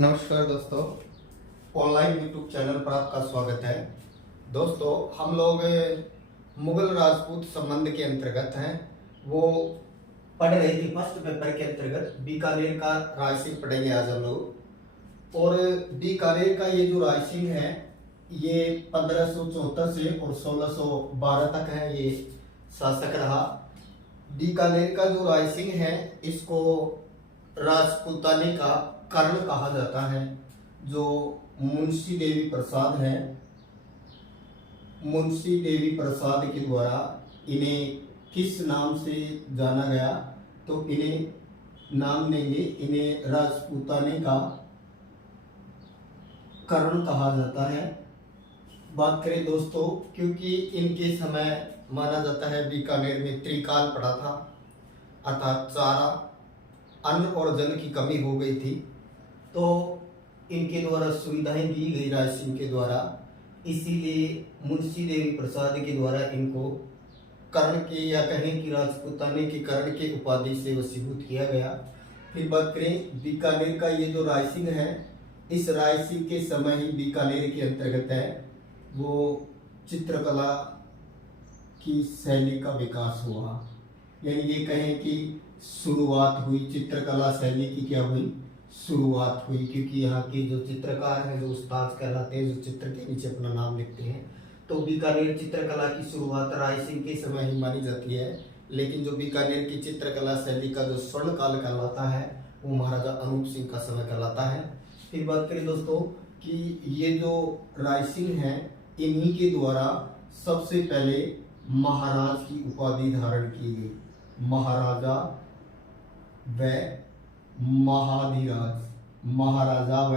नमस्कार दोस्तों, online YouTube channel पर आपका स्वागत है। दोस्तों, हम लोग मुगल राजपूत संबंध के अंतर्गत हैं, वो पढ़ रहे थे। फर्स्ट पेपर के अंतर्गत बीकानेर का रायसिंह पढ़ेंगे आज हम लोग। और बीकानेर का ये जो रायसिंह है, ये 1574 से और 1612 तक है ये शासक रहा। बीकानेर का जो रायसिंह है, इसको राजपूताने का कर्ण कहा जाता है। जो मुंशी देवी प्रसाद है, मुंशी देवी प्रसाद के द्वारा इन्हें किस नाम से जाना गया, तो इन्हें नाम देंगे, इन्हें राजपूताने का कर्ण कहा जाता है। बात करें दोस्तों, क्योंकि इनके समय माना जाता है बीकानेर में त्रिकाल पड़ा था, अर्थात चारा, अन्न और जल की कमी हो गई थी। तो इनके द्वारा सुविधाएं दी गई रायसिंह के द्वारा, इसीलिए मुंशी देवी प्रसाद के द्वारा इनको कर्ण के या कहें कि राजपूताने के कर्ण के उपाधि से वशीभूत किया गया। फिर बात करें बीकानेर का ये जो रायसिंह है, इस रायसिंह के समय ही बीकानेर के अंतर्गत है वो चित्रकला की शैली का विकास हुआ। यानी ये कहें कि शुरुआत हुई, चित्रकला शैली की क्या हुई, शुरुआत हुई। क्योंकि यहाँ के जो चित्रकार हैं, जो उस्ताद कहलाते हैं, जो चित्र के नीचे अपना नाम लिखते हैं, तो बीकानेर चित्रकला की शुरुआत रायसिंह के समय ही मानी जाती है। लेकिन जो बीकानेर की चित्रकला शैली का जो स्वर्ण काल कहलाता है, वो महाराजा अनूप सिंह का समय कहलाता है। फिर बात करें दोस्तों कि ये जो रायसिंह है, इन्हीं के द्वारा सबसे पहले महाराज की उपाधि धारण की गई। महाराजा व महाधिराज, महाराजा व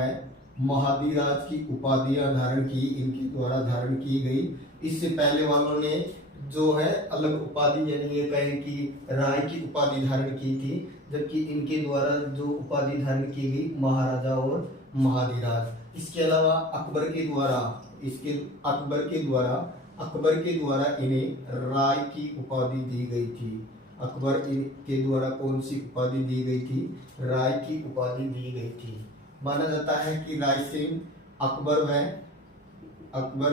महाधिराज की उपाधियां धारण की, इनके द्वारा धारण की गई। इससे पहले वालों ने जो है अलग उपाधि, यानी ये कहें कि राय की उपाधि धारण की थी, जबकि इनके द्वारा जो उपाधि धारण की गई महाराजा और महाधिराज। इसके अलावा अकबर के द्वारा अकबर के द्वारा इन्हें राय की उपाधि दी गई थी। अकबर के द्वारा कौन सी उपाधि दी गई थी? राय की उपाधि दी गई थी। माना जाता है कि रायसिंह अकबर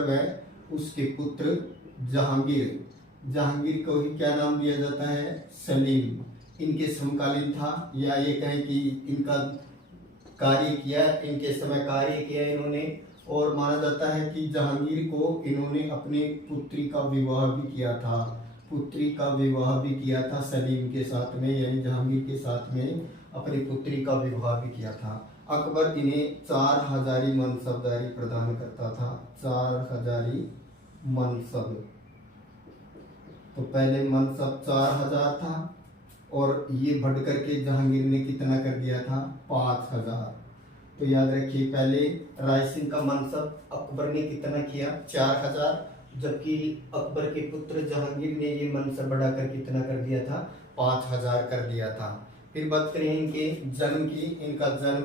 व उसके पुत्र जहांगीर को ही क्या नाम दिया जाता है? सलीम। इनके समकालीन था, या ये कहें कि इनका कार्य किया, इनके समय कार्य किया इन्होंने। और माना जाता है कि जहांगीर को इन्होंने अपनी पुत्री का विवाह भी किया था सलीम के साथ में, यानी जहांगीर के साथ में अपनी पुत्री का विवाह भी किया था। अकबर इन्हें 4 हजारी मनसबदारी प्रदान करता था। 4 हजारी मनसब, तो पहले मनसब 4000 था, और ये बढ़ करके जहांगीर ने कितना कर दिया था? 5000। तो याद रखिए, पहले रायसिंह का मनसब अकबर ने कितना किया? 4000, जबकि अकबर के पुत्र जहांगीर ने ये मनसब बढ़ाकर कितना कर दिया था? 5000 कर दिया था। फिर बात करें इनके जन्म की। इनका जन्म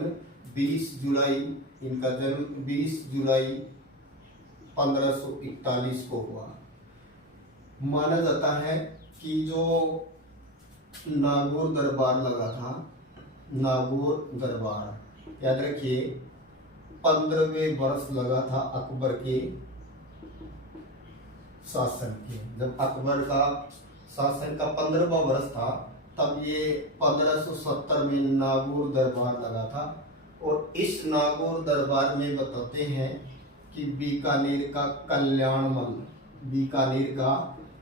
20 जुलाई 1541 को हुआ। माना जाता है कि जो नागौर दरबार लगा था, नागौर दरबार, याद रखिए 15वें वर्ष लगा था अकबर के शासन के। जब अकबर का शासन का 15वां वर्ष था, तब ये 1570 में नागौर दरबार लगा था। और इस नागौर दरबार में बताते हैं कि बीकानेर का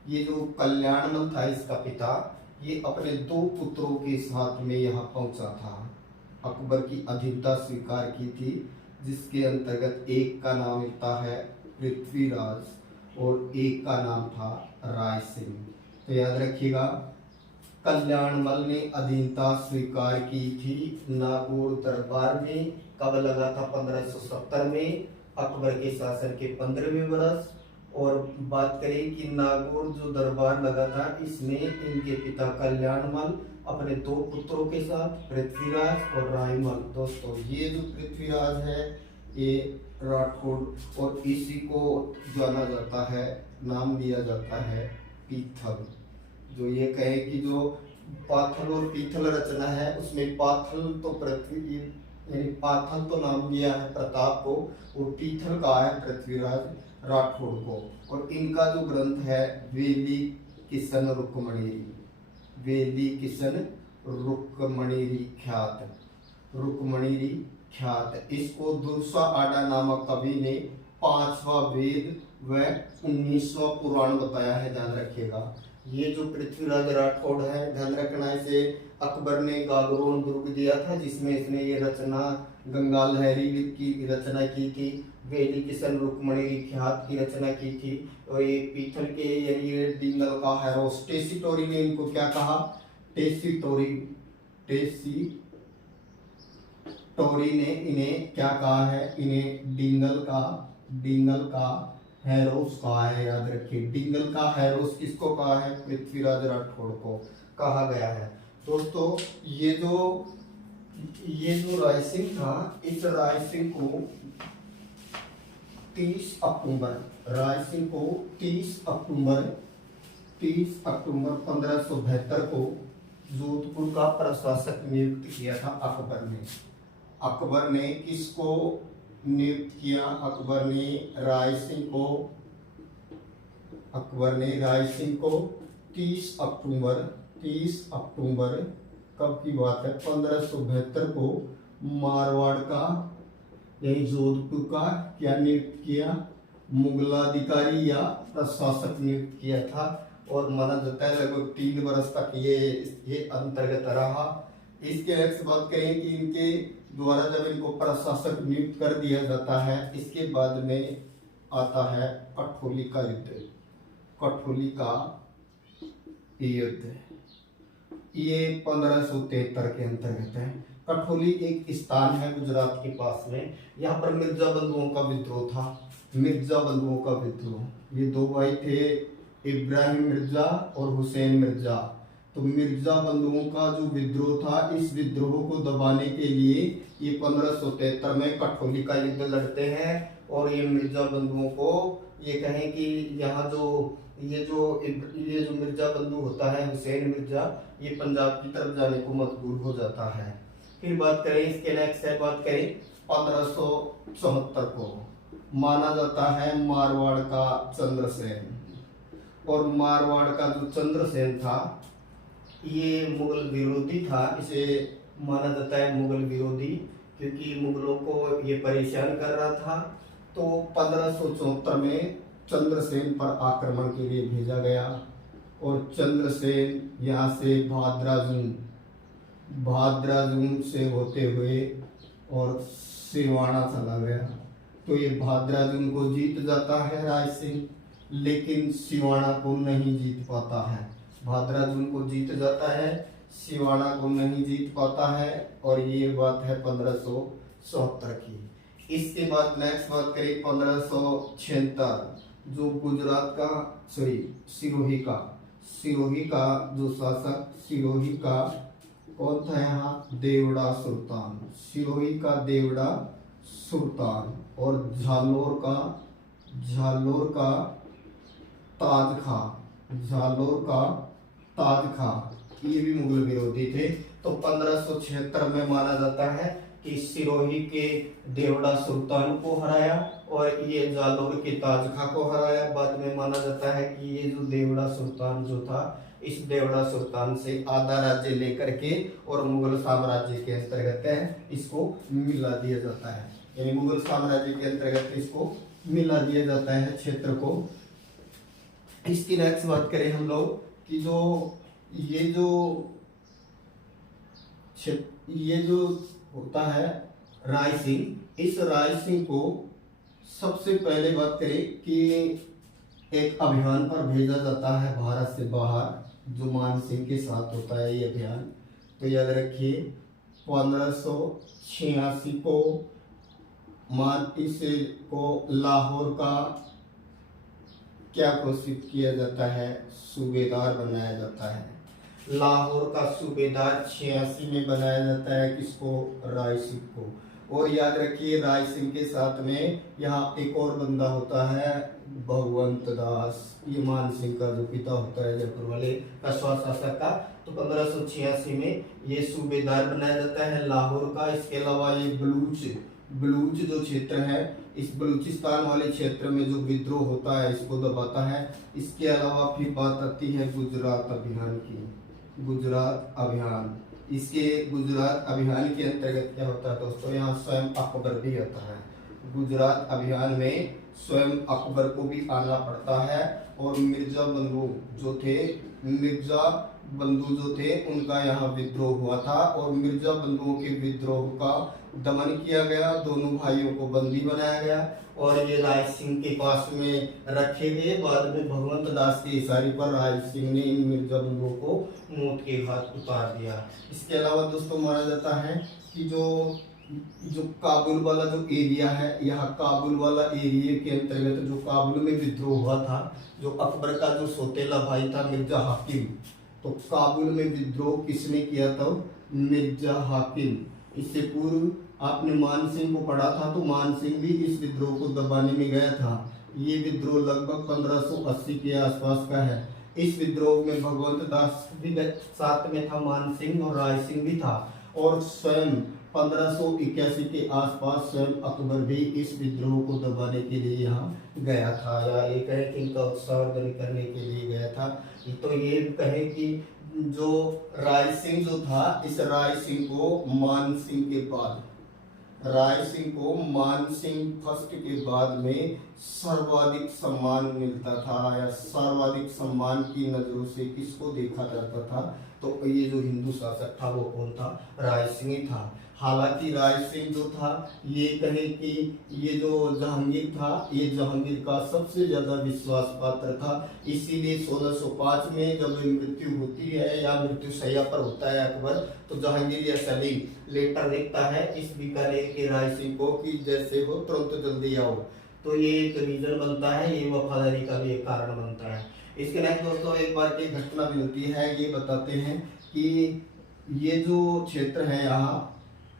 ये जो कल्याणमल था, इसका पिता, ये अपने 2 पुत्रों के साथ में यहाँ पहुंचा था। अकबर की अधीनता स्वीकार की थी, जिसके अंतर्गत एक का नाम मिलता है पृथ्वीराज और एक का नाम था रायसिंह। तो याद रखिएगा, कल्याणमल ने अधीनता स्वीकार की थी नागौर दरबार में। कब लगा था? 1570 में, अकबर के शासन के 15वें वर्ष। और बात करें कि नागौर जो दरबार लगा था, इसमें इनके पिता कल्याणमल अपने 2 पुत्रों के साथ, पृथ्वीराज और रायमल। दोस्तों, ये जो पृथ्वीराज है, ये राठौड़, और इसी को जाना जाता है, नाम दिया जाता है पीथल। जो ये कहे कि जो पाथल और पीथल रचना है, उसमें पाथल तो पृथ्वी यानी पाथल तो नाम दिया है प्रताप को, और पीथल कहा है पृथ्वीराज राठौड़ को। और इनका जो ग्रंथ है वेली किशन रुक्मणीरी, वेली किशन रुक्मणीरी ख्यात, रुक्मणीरी ख्यात। इसको दुर्सा आडा नामक कवि ने 5वां वेद व 19वां पुराण बताया है, ध्यान रखिएगा। ये जो पृथ्वीराज राठौड़ है, ध्यान रखना, इसे अकबर ने गागरोन दुर्ग दिया था, जिसमें इसने ये रचना गंगा लहरी की रचना की थी, वेली किशन रुक्मणी ख्यात की रचना की थी। और ये पीथल के यानी ये डिंगल का हैरोस टेसीटोरी ने इनको क्या कहा, टेसीटोरी, टेसीटोरी ने इन्हें क्या कहा है, इन्हें डिंगल का हैरोस कहा है, याद रखिए। डिंगल का हैरोस किसको कहा है, पृथ्वीराज राठौड़ को कहा गया है। दोस्तों ये जो रायसिंह था, इस रायसिंह को 30 अक्टूबर 1572 को जोधपुर का प्रशासक नियुक्त किया था अकबर ने। अकबर ने किसको नियुक्त किया, अकबर ने रायसिंह को 30 अक्टूबर कब की बात है, 1572 को मारवाड़ का यानी जोधपुर का क्या नियुक्त किया, मुगलाधिकारी या प्रशासक नियुक्त किया था। और माना जाता है लगभग 3 वर्ष तक ये अंतर्गत रहा। इसके नेक्स्ट बात करें कि इनके द्वारा जब इनको प्रशासक नियुक्त कर दिया जाता है, इसके बाद में आता है कठोली का युद्ध। कठोली का युद्ध ये 1573 के अंतर्गत है। कठोली एक स्थान है गुजरात के पास में। यहाँ पर मिर्जा बंधुओं का विद्रोह था, मिर्जा बंधुओं का विद्रोह। ये दो भाई थे, इब्राहिम मिर्जा और हुसैन मिर्जा। तो मिर्जा बंधुओं का जो विद्रोह था, इस विद्रोह को दबाने के लिए ये 1573 में कठोली का युद्ध लड़ते हैं। और ये मिर्जा बंधुओं को ये कहें कि यहाँ ये जो मिर्जा बंधु होता है हुसैन मिर्जा, ये पंजाब की तरफ जाने को मजबूर हो जाता है। फिर बात करें इसके नेक्स्ट है, बात करें 1574 को माना जाता है मारवाड़ का चंद्रसेन। और मारवाड़ का जो चंद्रसेन था ये मुगल विरोधी था। इसे माना जाता है मुगल विरोधी, क्योंकि मुगलों को ये परेशान कर रहा था। तो 1574 में चंद्रसेन पर आक्रमण के लिए भेजा गया। और चंद्रसेन यहाँ से भाद्राजून से होते हुए और सिवाना चला गया। तो ये भाद्राजून को जीत जाता है रायसिंह, लेकिन सिवाना को नहीं जीत पाता है। भाद्राजून को जीत जाता है, सिवाना को नहीं जीत पाता है। और ये बात है 1574 की। इसके बाद नेक्स्ट बात करें 1576, जो गुजरात का सिरोही का जो शासक, सिरोही का कौन था यहाँ, देवड़ा सुल्तान, सिरोही का देवड़ा सुल्तान। और झालोर का ताज खा, ये भी मुगल विरोधी थे। तो 1576 में माना जाता है कि सिरोही के देवड़ा सुल्तान को हराया और ये जालोर के ताज खा को हराया। बाद में माना जाता है कि ये जो देवड़ा सुल्तान जो था, इस देवड़ा सुल्तान से आधा राज्य लेकर के और मुगल साम्राज्य के अंतर्गत है इसको मिला दिया जाता है। यानी मुगल साम्राज्य के अंतर्गत इसको मिला दिया जाता है क्षेत्र को। इसकी नेक्स्ट बात करें हम लोग कि ये जो होता है रायसिंह, इस रायसिंह को सबसे पहले बात करें कि एक अभियान पर भेजा जाता है भारत से बाहर, जो मान सिंह के साथ होता है ये अभियान। तो याद रखिए 1586 को लाहौर का क्या घोषित किया जाता है, सूबेदार बनाया जाता है। लाहौर का सूबेदार 86 में बनाया जाता है किसको, रायसिंह को। और याद रखिए राय सिंह के साथ में यहाँ एक और बंदा होता है भगवंत दास, ये मान सिंह का जो पिता होता है जयपुर वाले पेशवा शासक का। तो 1586 में ये सूबेदार बनाया जाता है लाहौर का। इसके अलावा ये बलूच जो क्षेत्र है, इस बलूचिस्तान वाले क्षेत्र में जो विद्रोह होता है इसको दबाता है। इसके अलावा फिर बात आती है गुजरात अभियान की। गुजरात अभियान, इसके गुजरात अभियान के अंतर्गत क्या होता है दोस्तों, यहाँ स्वयं अकबर भी आता है। गुजरात अभियान में स्वयं अकबर को भी आना पड़ता है और मिर्जा बंधु जो थे उनका यहाँ विद्रोह हुआ था और मिर्जा बंधुओं के विद्रोह का दमन किया गया। दोनों भाइयों को बंदी बनाया गया और ये राय सिंह के पास में रखे गए। बाद में भगवंत दास के इशारे पर राय सिंह ने इन मिर्जा बंधुओं को मौत के घाट उतार दिया। इसके अलावा दोस्तों माना जाता है कि जो काबुल वाला जो एरिया है, यहाँ काबुल वाला एरिया के अंतर्गत जो काबुल में विद्रोह हुआ था, जो अकबर का जो सौतेला भाई था मिर्जा हाकिम, तो काबुल में विद्रोह किसने किया था, मिर्जा हाकिम। इससे पूर्व आपने मान सिंह को पढ़ा था, तो मान सिंह भी इस विद्रोह को दबाने में गया था। ये विद्रोह लगभग 1580 के आसपास का है। इस विद्रोह में भगवंत दास भी साथ में था, मान सिंह और राय सिंह भी था और स्वयं 1581 के आसपास स्वयं अकबर भी इस विद्रोह को दबाने के लिए यहाँ गया था, या ये कहे कि इनका उत्साहवर्धन करने के लिए गया था। तो ये कहे कि जो राय सिंह जो था, इस राय सिंह को मान सिंह के बाद, राय सिंह को मान सिंह फर्स्ट के बाद में सर्वाधिक सम्मान मिलता था, या सर्वाधिक सम्मान की नजरों से किसको देखा जाता था, तो ये जो हिंदू शासक था वो कौन था, राय सिंह ही था। हालांकि राय सिंह जो था, ये कहे कि ये जो जहांगीर था, ये जहांगीर का सबसे ज्यादा विश्वास पात्र था। इसीलिए 1605 में जब मृत्यु होती है या मृत्यु शैया पर होता है अकबर, तो जहांगीर या सलीम लेटर लिखता है इस बीकानेर के राय सिंह को कि जैसे हो तुरंत जल्दी आओ। तो ये एक रीजन बनता है, ये वफादारी का भी एक कारण बनता है। इसके नेक्स्ट दोस्तों एक बार की घटना मिलती है, ये बताते हैं कि ये जो क्षेत्र है यहाँ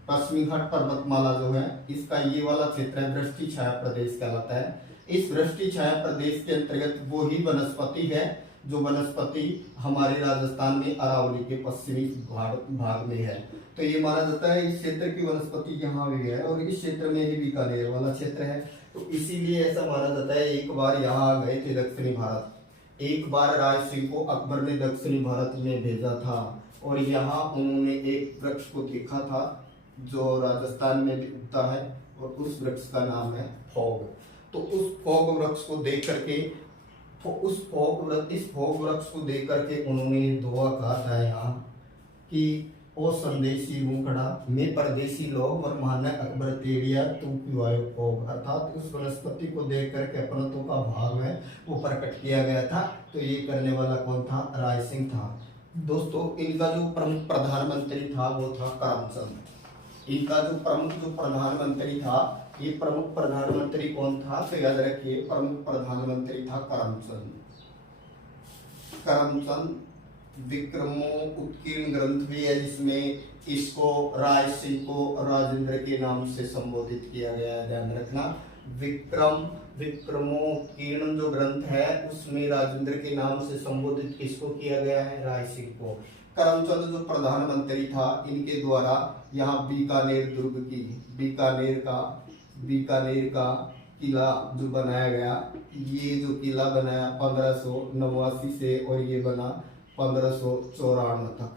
पश्चिमी घाट पर्वतमाला जो है, इसका ये वाला क्षेत्र है वृष्टि छाया प्रदेश कहलाता है। इस वृष्टि छाया प्रदेश के अंतर्गत वो ही वनस्पति है जो वनस्पति हमारे राजस्थान में अरावली के पश्चिमी भाग में है। तो ये माना जाता है इस क्षेत्र की वनस्पति यहाँ भी है और इस क्षेत्र में ही बीकानेर वाला क्षेत्र है। तो इसीलिए ऐसा माना जाता है एक बार यहाँ आ गए थे दक्षिणी भारत, एक बार राय सिंह को अकबर ने दक्षिणी भारत में भेजा था और यहाँ उन्होंने एक वृक्ष को देखा था जो राजस्थान में भी उगता है और उस वृक्ष का नाम है फोग। तो उस फोग वृक्ष को देख करके इस फोग वृक्ष को देख करके उन्होंने दुआ कहा था यहाँ कि ओ संदेशी मुखड़ा में परदेशी लोग और मानक अकबर तेड़िया तू पिवायो फोग, अर्थात उस वनस्पति को देख करके अपनत्व का भाव है वो प्रकट किया गया था। तो ये करने वाला कौन था, राय सिंह था। दोस्तों इनका जो प्रमुख प्रधानमंत्री था वो था करमचंद। इनका जो प्रधानमंत्री था, ये प्रमुख प्रधानमंत्री कौन था, तो याद रखिए प्रमुख प्रधानमंत्री था करमचंद। विक्रमो उत्कीर्ण ग्रंथ भी है जिसमें इसको राय सिंह को राजेंद्र के नाम से संबोधित किया गया है, ध्यान रखना। विक्रमोत्कीर्ण जो ग्रंथ है उसमें राजेंद्र के नाम से संबोधित किसको किया गया है, राय सिंह को। करमचंद जो प्रधानमंत्री था, इनके द्वारा यहाँ बीकानेर दुर्ग की, बीकानेर का किला जो बनाया गया, ये जो किला बनाया 1589 से और ये बना 1594 तक।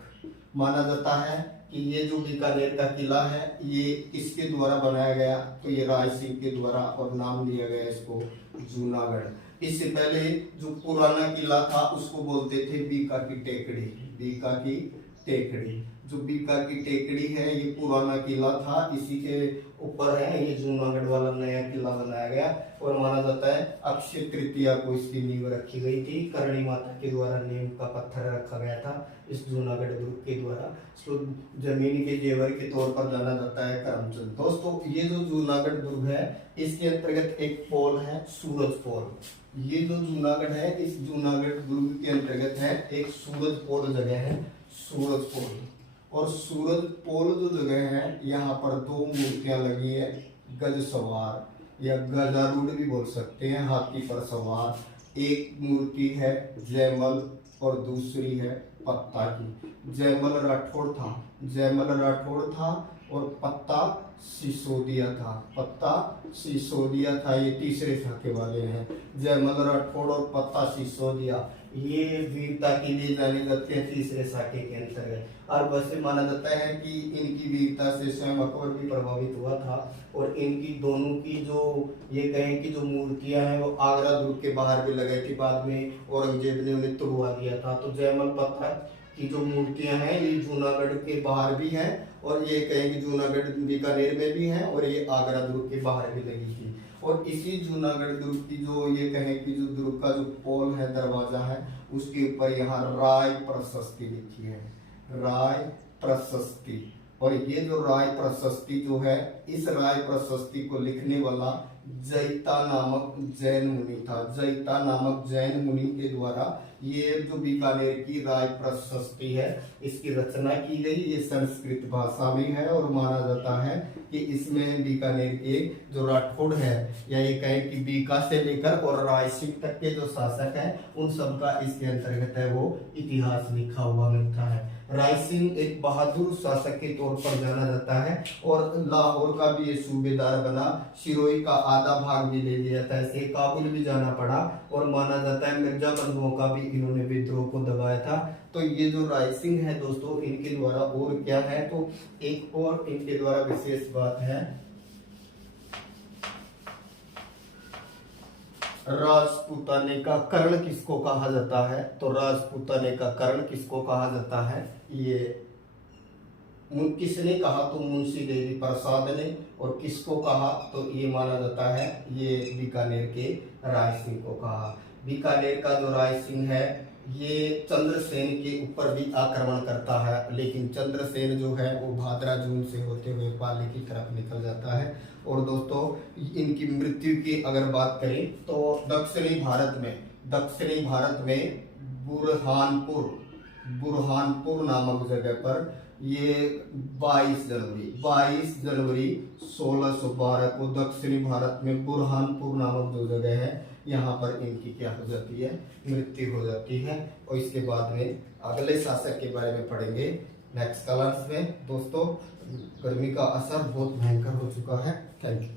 माना जाता है कि ये जो बीकानेर का किला है ये किसके द्वारा बनाया गया, तो ये राय सिंह के द्वारा, और नाम दिया गया इसको जूनागढ़। इससे पहले जो पुराना किला था उसको बोलते थे बीका की टेकड़ी। जो बीका की टेकड़ी है ये पुराना किला था, इसी के ऊपर है ये जूनागढ़ वाला नया किला बनाया गया। और माना जाता है अक्षय तृतीया को इसकी नींव रखी गई थी, करणी माता के द्वारा नींव का पत्थर रखा गया था इस जूनागढ़ दुर्ग के द्वारा। इसको जमीन के जेवर के तौर पर जाना जाता है करमचंद। दोस्तों ये जो जूनागढ़ दुर्ग है इसके अंतर्गत एक पोल है सूरज पोल। ये जो जूनागढ़ है इस जूनागढ़ दुर्ग के अंतर्गत है एक सूरज पोल जगह है, सूरज पोल। और सूरज पोल जो जगह है यहाँ पर दो मूर्तियां लगी है, गज सवार या गजारूढ़ भी बोल सकते हैं, हाथी पर सवार। एक मूर्ति है जयमल और दूसरी है पत्ता की। जयमल राठौड़ था और पत्ता सिसोदिया था। ये तीसरे शाखे वाले हैं। जयमल राठौड़ और पत्ता सिसोदिया ये वीरता के लिए जाने जाते हैं तीसरे शाखे के अंतर्गत। और वैसे माना जाता है कि इनकी वीरता से स्वयं अकबर भी प्रभावित हुआ था। और इनकी दोनों की जो ये कहें कि जो मूर्तियां हैं वो आगरा दुर्ग के बाहर भी लगाई थी, बाद में औरंगजेब ने उन्हें तोड़वा दिया था। तो जयमल पत्ता की जो मूर्तियां हैं ये जूनागढ़ के बाहर भी हैं, और ये कहें कि जूनागढ़ बीकानेर में भी हैं, और ये आगरा दुर्ग के बाहर भी लगी थी। और इसी जूनागढ़ दुर्ग की जो ये कहें कि जो दुर्ग का जो पोल है, दरवाजा है, उसके ऊपर यहाँ राय प्रशस्ति लिखी है, राय प्रशस्ति। और ये जो राय प्रशस्ति जो है, इस राय प्रशस्ति को लिखने वाला जैता नामक जैन मुनि था। जैता नामक जैन मुनि के द्वारा ये जो बीकानेर की राय प्रशस्ति है इसकी रचना की गई। ये संस्कृत भाषा में है और माना जाता है कि इसमें बीकानेर के जो राठौड़ है, या ये कहें कि बीका से लेकर और रायसिंह तक के जो शासक हैं उन सबका इसके अंतर्गत है वो इतिहास लिखा हुआ मिलता है। रायसिंह एक बहादुर शासक के तौर पर जाना जाता है और लाहौर का भी ये सूबेदार बना। सिरोही का आधा भाग भी ले लिया था, ऐसे काबुल भी जाना पड़ा। और माना जाता है मिर्जा बंधुओं का भी इन्होंने विद्रोह को दबाया था। तो ये जो रायसिंह है दोस्तों, इनके द्वारा और क्या है, तो एक और इनके द्वारा विशेष बात है, राजपूताने का कर्ण किसको कहा जाता है, तो राजपूताने का कर्ण किसको कहा जाता है, ये किसने कहा, तो मुंशी देवी प्रसाद ने। और किसको कहा, तो ये माना जाता है ये बीकानेर के राय सिंह को कहा। बीकानेर का जो राय सिंह है ये चंद्रसेन के ऊपर भी आक्रमण करता है, लेकिन चंद्रसेन जो है वो भादरा जून से होते हुए पाली की तरफ निकल जाता है। और दोस्तों इनकी मृत्यु की अगर बात करें तो दक्षिणी भारत में बुरहानपुर नामक जगह पर ये 22 जनवरी 1612 को दक्षिणी भारत में बुरहानपुर नामक जो जगह है यहाँ पर इनकी क्या हो जाती है, मृत्यु हो जाती है। और इसके बाद में अगले शासक के बारे में पढ़ेंगे नेक्स्ट क्लास में। दोस्तों गर्मी का असर बहुत भयंकर हो चुका है। Thank you.